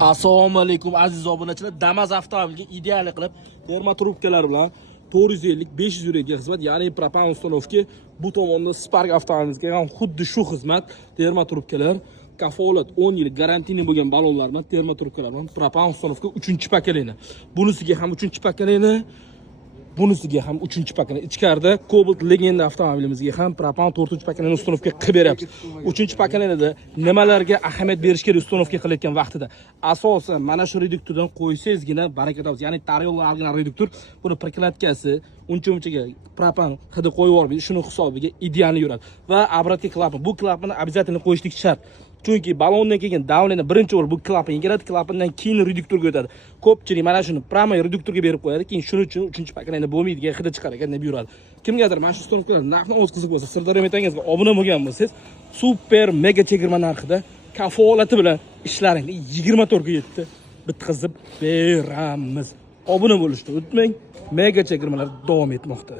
Assalomu alaykum aziz obunachilar. Damas avtomobilga ideal qilib termotrubkalar bilan 450-500 yuradigan xizmat, ya'ni propan ustanovka. Bu tomonda Spark avtomobilingizga ham xuddi shu xizmat, termotrubkalar, kafolat 10 yil garantiyali bo'lgan balonlar bilan termotrubkalar bilan propan ustanovka 3-pokoleniya. Bunisiga ham 3-pokoleniya, bunisiga ham 3-pokoleniya. Ichkarida Cobalt Legenda avtomobilimizga ham propan 4-pokoleniya ustanovka qilib beryapmiz. 3-pokoleniyada nimalarga ahamiyat berish kerak ustanovka qilayotgan vaqtida? Asosan mana shu reduktordan qo'ysangizgina baraka topasiz. Ya'ni Tariolning algan reduktor, buni proklatkasi uncha-munchaga propan hidi qo'yib yubormaydi. Shuni hisobiga ideal yuradi. Va обратный klapan. Bu klapanni обязательно qo'yishlik shart. Chunki balondan kelgan davleni birinchi o'rin bu klapan keladi, klapandan keyin reduktorga o'tadi. Ko'pchilik mana shuni prama reduktorga berib qo'yadi, keyin shuning uchun 3-pokoleniya bo'lmaydigan hidi chiqar ekan deb yuradi. Kimgadir mana shu ustanovkalar narxni o'z qiziq bo'lsa, Sirdaryo metangizga obuna bo'lgan bo'lsangiz, super mega chegirma narxida kafolati bilan ishlaringni 24 ga yetdi bitkazib beramiz. Obuna bo'lishni unutmang. Mega chegirmalar davom etmoqda.